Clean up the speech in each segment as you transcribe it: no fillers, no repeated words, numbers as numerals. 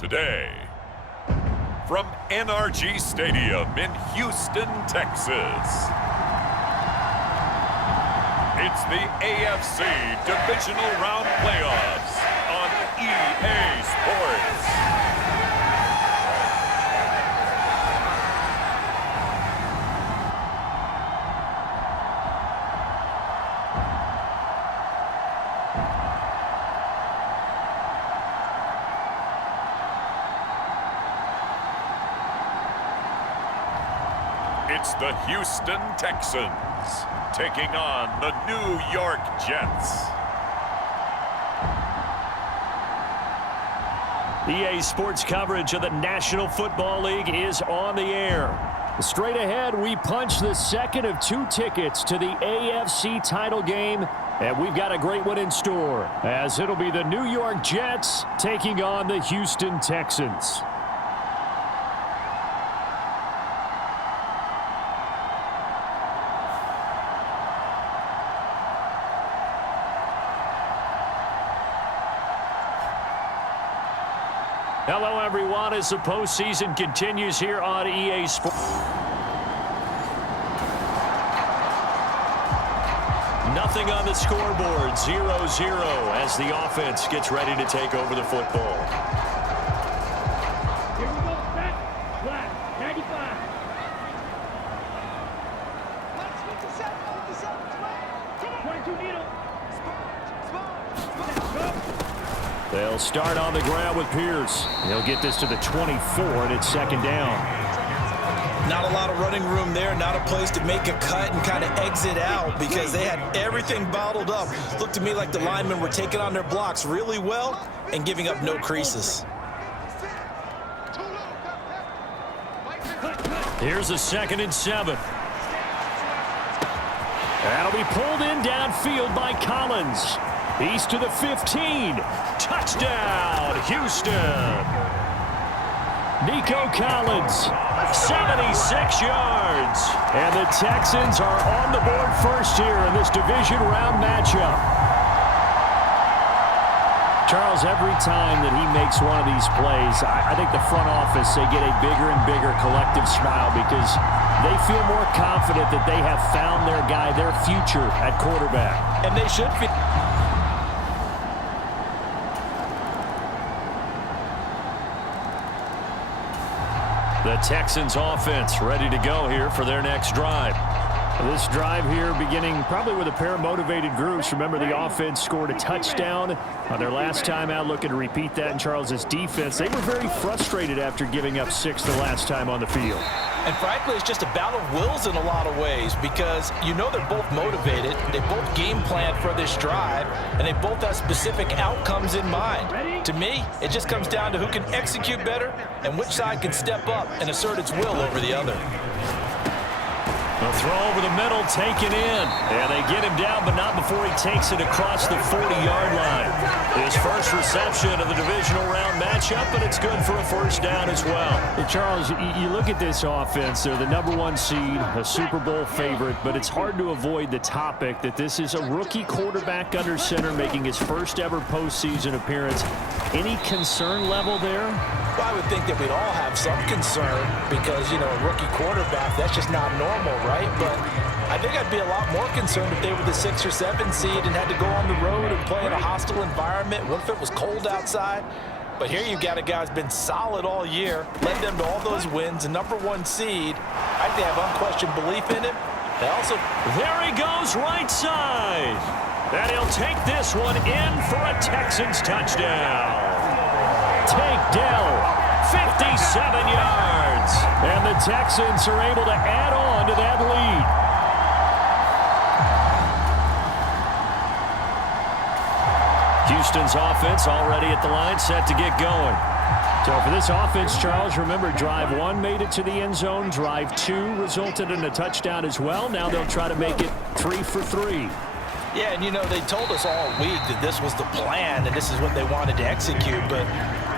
today. From NRG Stadium in Houston, Texas, it's the AFC Divisional Round Playoffs on EA Sports. It's the Houston Texans taking on the New York Jets. EA Sports coverage of the National Football League is on the air. Straight ahead, we punch the second of two tickets to the AFC title game, and we've got a great one in store, as it'll be the New York Jets taking on the Houston Texans. Hello, everyone, as the postseason continues here on EA Sports. Nothing on the scoreboard, 0-0 as the offense gets ready to take over the football. Here we go, back, flat, 95. 22 needle. They'll start on the ground with Pierce. He'll get this to the 24, and it's second down. Not a lot of running room there, not a place to make a cut and kind of exit out because they had everything bottled up. Looked to me like the linemen were taking on their blocks really well and giving up no creases. Here's a 2nd and 7. That'll be pulled in downfield by Collins. He's to the 15. Touchdown, Houston. Nico Collins, 76 yards. And the Texans are on the board first here in this division round matchup. Charles, every time that he makes one of these plays, I think the front office, they get a bigger and bigger collective smile because they feel more confident that they have found their guy, their future at quarterback. And they should be. The Texans offense ready to go here for their next drive. This drive here beginning probably with a pair of motivated groups. Remember, the offense scored a touchdown on their last time out, looking to repeat that in Charles's defense. They were very frustrated after giving up 6 the last time on the field. And frankly, it's just a battle of wills in a lot of ways because you know they're both motivated, they both game plan for this drive, and they both have specific outcomes in mind. To me, it just comes down to who can execute better and which side can step up and assert its will over the other. The throw over the middle, taken in. And they get him down, but not before he takes it across the 40-yard line. His first reception of the divisional round matchup, but it's good for a first down as well. Hey, Charles, you look at this offense. They're the #1 seed, a Super Bowl favorite, but it's hard to avoid the topic that this is a rookie quarterback under center making his first ever postseason appearance. Any concern level there? Well, I would think that we'd all have some concern because, you know, a rookie quarterback, that's just not normal, right? But I think I'd be a lot more concerned if they were the 6 or 7 seed and had to go on the road and play in a hostile environment. What if it was cold outside? But here you've got a guy who's been solid all year, led them to all those wins, a #1 seed. I think they have unquestioned belief in him. They also... There he goes, right side. And he'll take this one in for a Texans touchdown. Take Dell, 57 yards. And the Texans are able to add on to that lead. Houston's offense already at the line, set to get going. So for this offense, Charles, remember, drive 1 made it to the end zone. Drive 2 resulted in a touchdown as well. Now they'll try to make it 3 for 3. Yeah, and you know, they told us all week that this was the plan and this is what they wanted to execute, but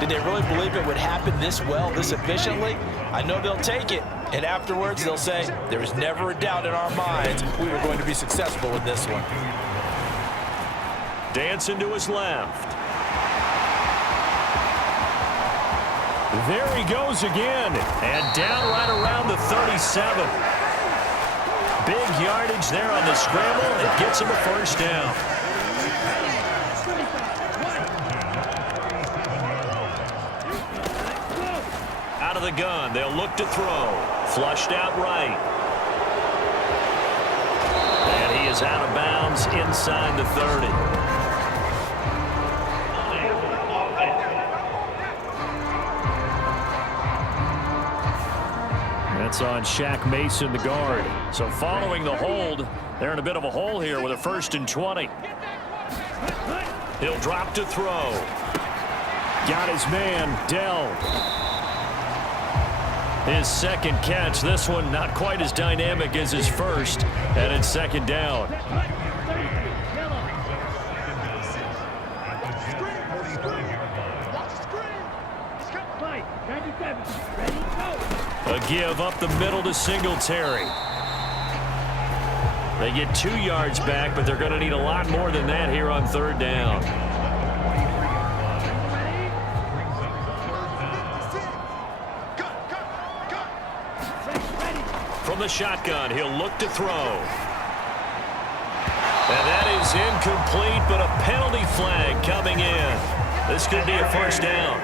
did they really believe it would happen this well, this efficiently? I know they'll take it, and afterwards they'll say, there was never a doubt in our minds we were going to be successful with this one. Dancing to his left. There he goes again, and down right around the 37. Big yardage there on the scramble. It gets him a first down. Out of the gun, they'll look to throw. Flushed out right. And he is out of bounds inside the 30. That's on Shaq Mason, the guard. So following the hold, they're in a bit of a hole here with a 1st and 20. He'll drop to throw. Got his man, Dell. His second catch. This one not quite as dynamic as his first. And it's 2nd down. A give up the middle to Singletary. They get 2 yards back, but they're going to need a lot more than that here on 3rd down. From the shotgun, he'll look to throw. And that is incomplete, but a penalty flag coming in. This could be a 1st down.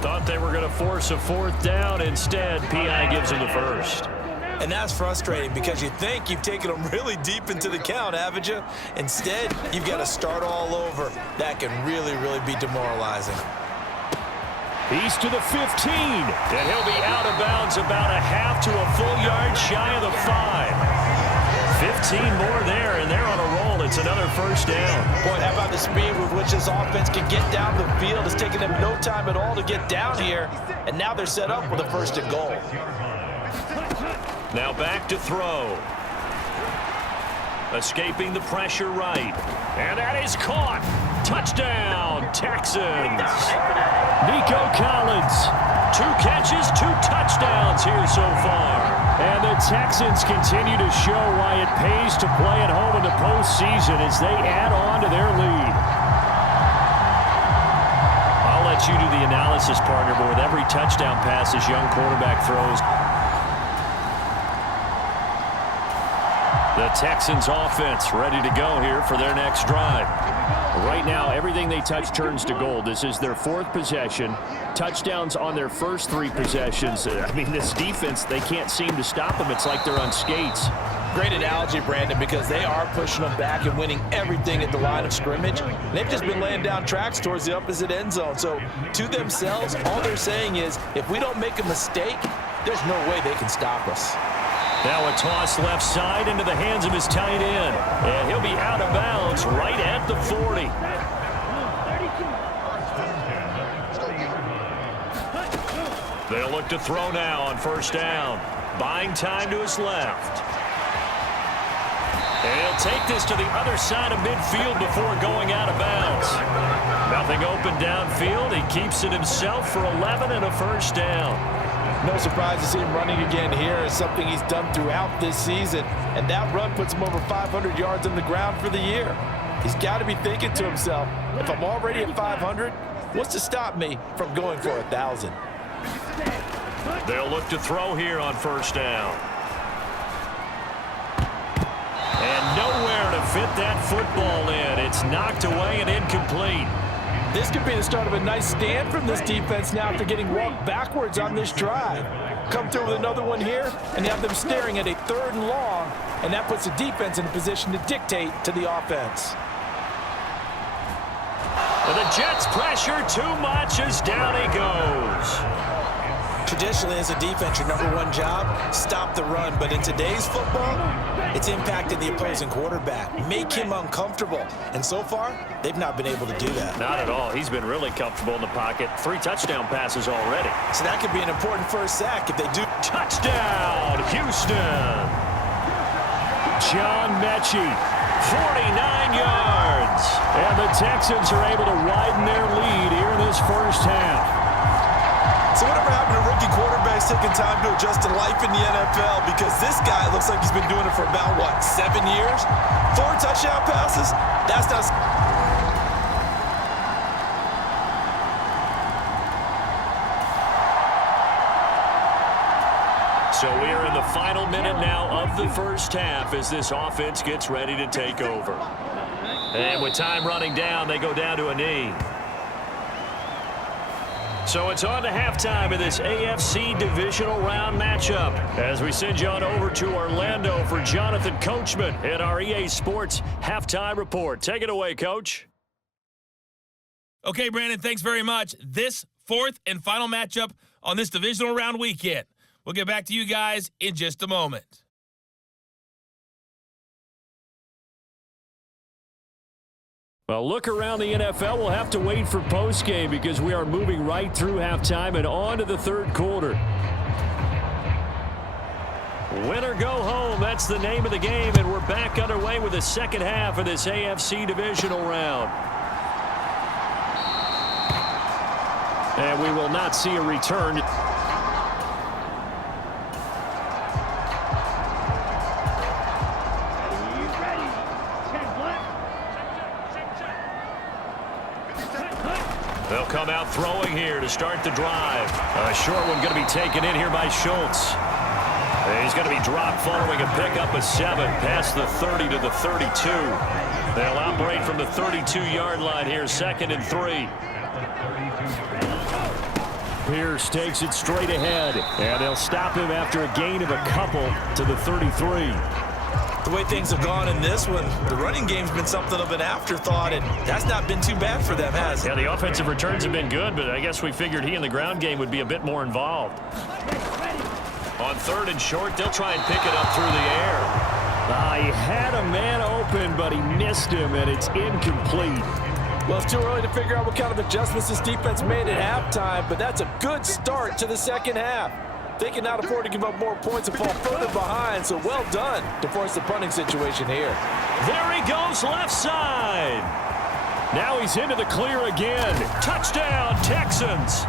Thought they were going to force a 4th down. Instead, P.I. gives him the first. And that's frustrating because you think you've taken them really deep into the count, haven't you? Instead, you've got to start all over. That can really, really be demoralizing. He's to the 15, and he'll be out of bounds about a half to a full yard shy of the 5. 15 more there, and they're on a roll. It's another 1st down. Boy, how about the speed with which this offense can get down the field? It's taken them no time at all to get down here, and now they're set up with a 1st and goal. Now back to throw. Escaping the pressure right. And that is caught. Touchdown, Texans. Nico Collins. 2 catches, 2 touchdowns here so far. And the Texans continue to show why it pays to play at home in the postseason as they add on to their lead. I'll let you do the analysis, partner, but with every touchdown pass this young quarterback throws, the Texans offense ready to go here for their next drive. Right now, everything they touch turns to gold. This is their 4th possession. Touchdowns on their first 3 possessions. I mean, this defense, they can't seem to stop them. It's like they're on skates. Great analogy, Brandon, because they are pushing them back and winning everything at the line of scrimmage. They've just been laying down tracks towards the opposite end zone. So, to themselves, all they're saying is, if we don't make a mistake, there's no way they can stop us. Now a toss left side into the hands of his tight end. And he'll be out of bounds right at the 40. They'll look to throw now on 1st down. Buying time to his left. And he'll take this to the other side of midfield before going out of bounds. Nothing open downfield. He keeps it himself for 11 and a 1st down. No surprise to see him running again here. It's something he's done throughout this season. And that run puts him over 500 yards on the ground for the year. He's got to be thinking to himself, if I'm already at 500, what's to stop me from going for 1,000? They'll look to throw here on 1st down. And nowhere to fit that football in. It's knocked away and incomplete. This could be the start of a nice stand from this defense now after getting walked backwards on this drive. Come through with another one here, and you have them staring at a 3rd and long, and that puts the defense in a position to dictate to the offense. And the Jets pressure too much as down he goes. Traditionally, as a defense, your #1 job, stop the run. But in today's football, it's impacting the opposing quarterback, make him uncomfortable. And so far, they've not been able to do that. Not at all. He's been really comfortable in the pocket. 3 touchdown passes already. So that could be an important 1st sack if they do. Touchdown, Houston. John Mechie, 49 yards. And the Texans are able to widen their lead here in this 1st half. So whatever happened to rookie quarterbacks taking time to adjust to life in the NFL? Because this guy looks like he's been doing it for about, what, 7 years? 4 touchdown passes? That's not... So we are in the final minute now of the first half as this offense gets ready to take over. And with time running down, they go down to a knee. So it's on to halftime of this AFC Divisional Round matchup as we send you on over to Orlando for Jonathan Coachman in our EA Sports Halftime Report. Take it away, Coach. Okay, Brandon, thanks very much. This fourth and final matchup on this Divisional Round weekend. We'll get back to you guys in just a moment. Well, look around the NFL. We'll have to wait for postgame because we are moving right through halftime and on to the third quarter. Win or go home, that's the name of the game, and we're back underway with the second half of this AFC Divisional Round. And we will not see a return. They'll come out throwing here to start the drive. A short one going to be taken in here by Schultz. He's going to be dropped following a pickup of 7 past the 30 to the 32. They'll operate from the 32-yard line here, 2nd and 3. Pierce takes it straight ahead, and they'll stop him after a gain of a couple to the 33. The way things have gone in this one, the running game's been something of an afterthought, and that's not been too bad for them, has it? Yeah, the offensive returns have been good, but I guess we figured he in the ground game would be a bit more involved. On 3rd and short, they'll try and pick it up through the air. He had a man open, but he missed him, and it's incomplete. Well, it's too early to figure out what kind of adjustments this defense made at halftime, but that's a good start to the second half. They can not afford to give up more points and fall further behind, so well done to force the punting situation here. There he goes, left side. Now he's into the clear again. Touchdown, Texans.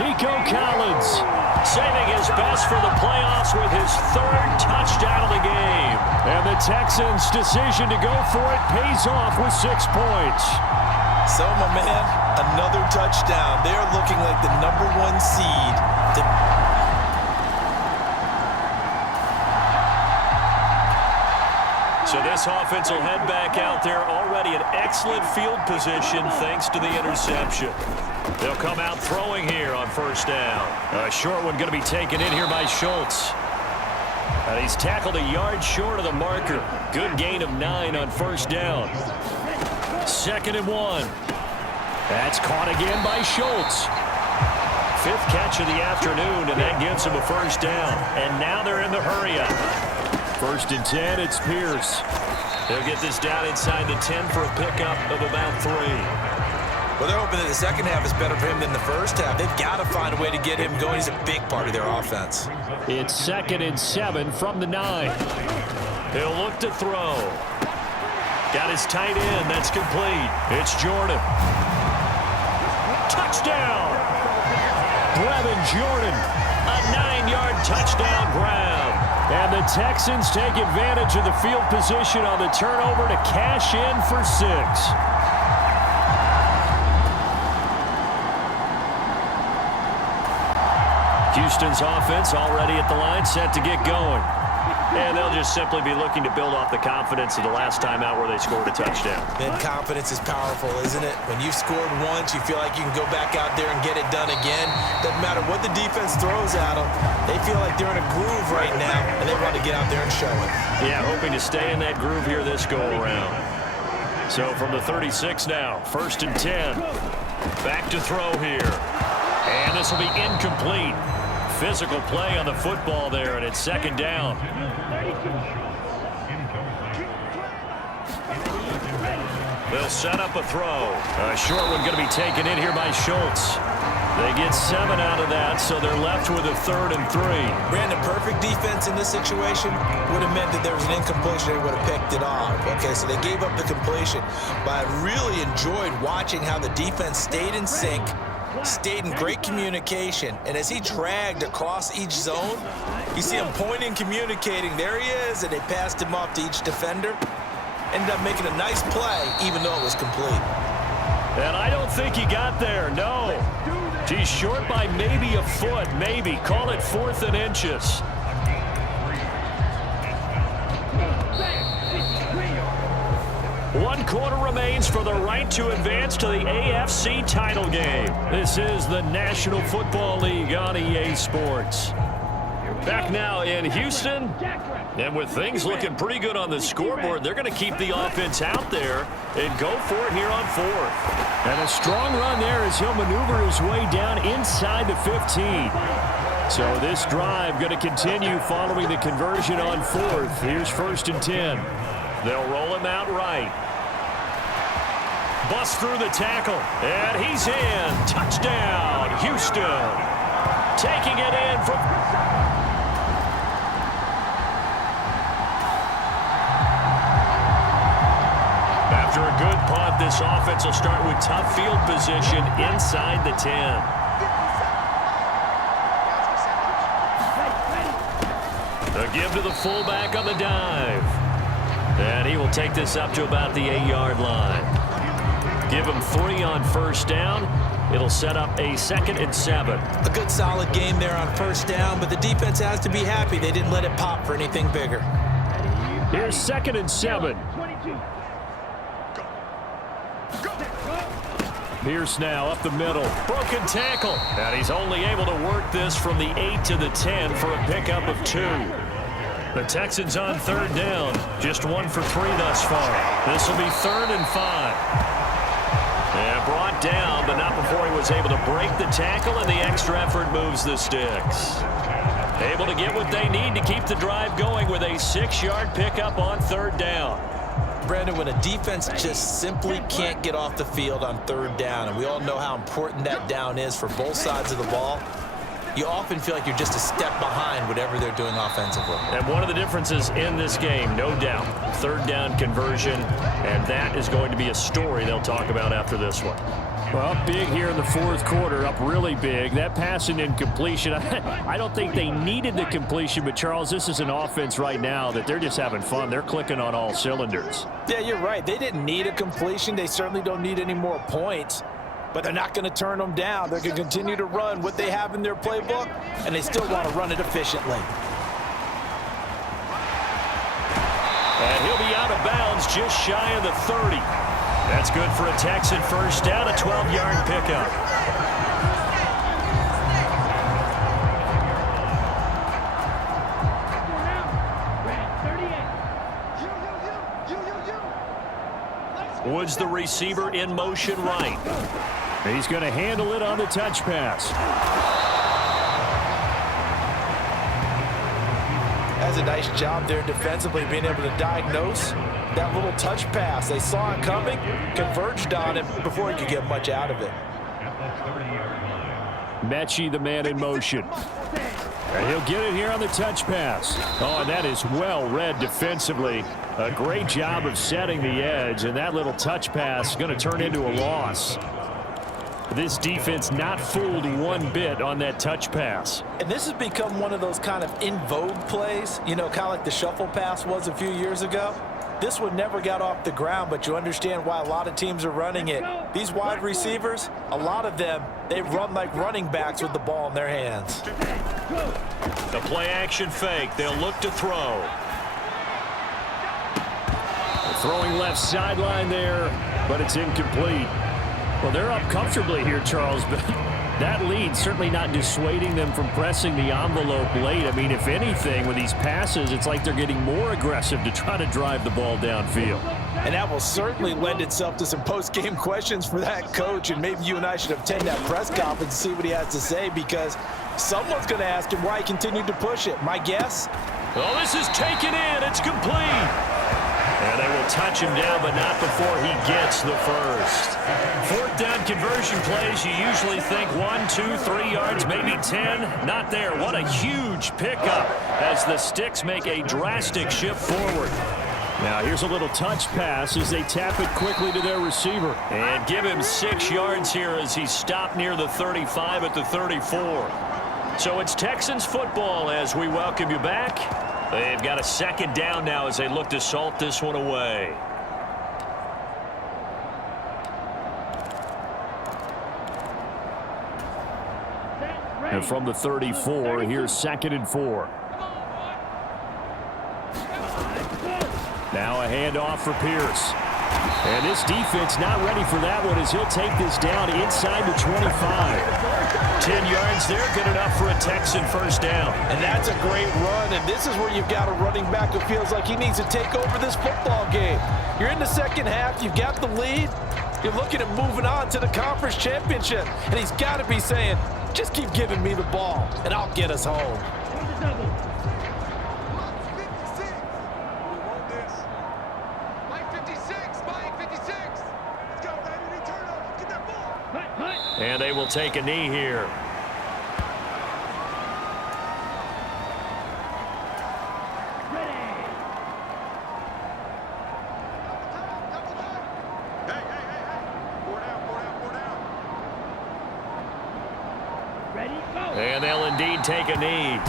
Nico Collins saving his best for the playoffs with his 3rd touchdown of the game. And the Texans' decision to go for it pays off with 6 points. So, my man, another touchdown. They're looking like the #1 seed. So this offense will head back out there, already in excellent field position thanks to the interception. They'll come out throwing here on 1st down. A short one going to be taken in here by Schultz. And he's tackled a yard short of the marker. Good gain of 9 on 1st down. 2nd and 1. That's caught again by Schultz. 5th catch of the afternoon, and that gives him a 1st down. And now they're in the hurry-up. 1st and 10, it's Pierce. They'll get this down inside the 10 for a pickup of about 3. Well, they're hoping that the second half is better for him than the first half. They've got to find a way to get him going. He's a big part of their offense. It's 2nd and 7 from the 9. He'll look to throw. Got his tight end. That's complete. It's Jordan. Touchdown! Brevin Jordan. A 9-yard touchdown grab. And the Texans take advantage of the field position on the turnover to cash in for 6. Houston's offense already at the line, set to get going. And they'll just simply be looking to build off the confidence of the last time out where they scored a touchdown. Man, confidence is powerful, isn't it? When you've scored once, you feel like you can go back out there and get it done again. Doesn't matter what the defense throws at them. They feel like they're in a groove right now, and they want to get out there and show it. Yeah, hoping to stay in that groove here this go-around. So from the 36 now, 1st and 10. Back to throw here. And this will be incomplete. Physical play on the football there, and it's 2nd down. They'll set up a throw. A short one going to be taken in here by Schultz. They get 7 out of that, so they're left with a 3rd and 3. Brandon, perfect defense in this situation would have meant that there was an incompletion. They would have picked it off. Okay, so they gave up the completion. But I really enjoyed watching how the defense stayed in sync, stayed in great communication, and as he dragged across each zone, you see him pointing, communicating. There he is, and they passed him off to each defender. Ended up making a nice play, even though it was complete. And I don't think he got there, no. He's short by maybe a foot, maybe. Call it 4th and inches. One quarter remains for the right to advance to the AFC title game. This is the National Football League on EA Sports. Back now in Houston, and with things looking pretty good on the scoreboard, they're going to keep the offense out there and go for it here on 4th. And a strong run there as he'll maneuver his way down inside the 15. So this drive going to continue following the conversion on 4th. Here's 1st and 10. They'll roll him out right. Bust through the tackle, and he's in. Touchdown, Houston. Taking it in from... After a good punt, this offense will start with tough field position inside the 10. A give to the fullback on the dive. And he will take this up to about the 8-yard line. Give him 3 on 1st down. It'll set up a 2nd and 7. A good solid game there on 1st down, but the defense has to be happy they didn't let it pop for anything bigger. Here's 2nd and 7. Pierce now up the middle. Broken tackle. And he's only able to work this from the 8 to the 10 for a pickup of 2. The Texans on 3rd down. Just 1 for 3 thus far. This will be 3rd and 5. And brought down, but not before he was able to break the tackle, and the extra effort moves the sticks. Able to get what they need to keep the drive going with a 6-yard pickup on 3rd down. Brandon, when a defense just simply can't get off the field on 3rd down, and we all know how important that down is for both sides of the ball, you often feel like you're just a step behind whatever they're doing offensively. And one of the differences in this game, no doubt, 3rd down conversion, and that is going to be a story they'll talk about after this one. Well, big here in the 4th quarter, up really big. That passing incompletion, I don't think they needed the completion, but Charles, this is an offense right now that they're just having fun. They're clicking on all cylinders. Yeah, you're right. They didn't need a completion. They certainly don't need any more points, but they're not going to turn them down. They're going to continue to run what they have in their playbook, and they still want to run it efficiently. And he'll be out of bounds just shy of the 30. That's good for a Texan 1st down, a 12-yard pickup. Woods, the receiver, in motion right. He's going to handle it on the touch pass. Has a nice job there defensively, being able to diagnose that little touch pass. They saw it coming, converged on it before he could get much out of it. Mechie, the man in motion. And he'll get it here on the touch pass. Oh, and that is well read defensively. A great job of setting the edge, and that little touch pass is going to turn into a loss. This defense not fooled one bit on that touch pass. And this has become one of those kind of in vogue plays, you know, kind of like the shuffle pass was a few years ago. This one never got off the ground, but you understand why a lot of teams are running it. These wide receivers, a lot of them, they run like running backs with the ball in their hands. The play action fake. They'll look to throw. Throwing left sideline there, but it's incomplete. Well, they're up comfortably here, Charles, but that lead certainly not dissuading them from pressing the envelope late. I mean, if anything, with these passes, it's like they're getting more aggressive to try to drive the ball downfield. And that will certainly lend itself to some post-game questions for that coach, and maybe you and I should attend that press conference and see what he has to say, because someone's going to ask him why he continued to push it. My guess? Oh, this is taken in. It's complete. And they will touch him down, but not before he gets the first. 4th down conversion plays, you usually think 1, 2, 3 yards, maybe 10. Not there. What a huge pickup as the Sticks make a drastic shift forward. Now here's a little touch pass as they tap it quickly to their receiver. And give him 6 yards here as he stopped near the 35 at the 34. So it's Texans football as we welcome you back. They've got a 2nd down now as they look to salt this one away. And from the 34, here's 2nd and 4. Now a handoff for Pierce. And this defense not ready for that one as he'll take this down inside the 25. 10 yards there, good enough for a Texan first down. And that's a great run, and this is where you've got a running back who feels like he needs to take over this football game. You're in the second half, you've got the lead, you're looking at moving on to the conference championship, and he's got to be saying, just keep giving me the ball, and I'll get us home. And they will take a knee here. And they'll indeed take a knee.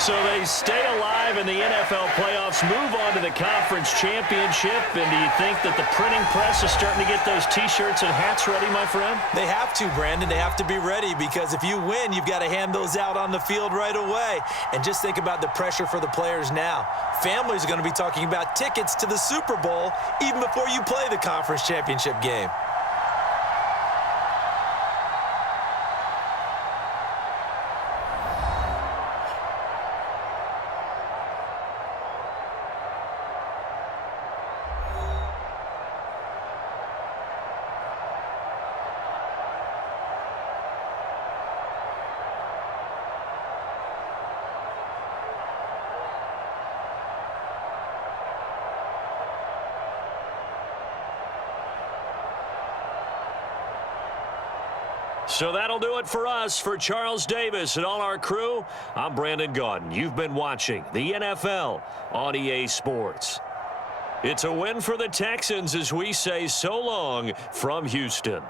So they stay alive in the NFL playoffs, move on to the conference championship. And do you think that the printing press is starting to get those T-shirts and hats ready, my friend? They have to, Brandon. They have to be ready because if you win, you've got to hand those out on the field right away. And just think about the pressure for the players now. Families are going to be talking about tickets to the Super Bowl even before you play the conference championship game. So that'll do it for us. For Charles Davis and all our crew, I'm Brandon Gaudin. You've been watching the NFL on EA Sports. It's a win for the Texans as we say so long from Houston.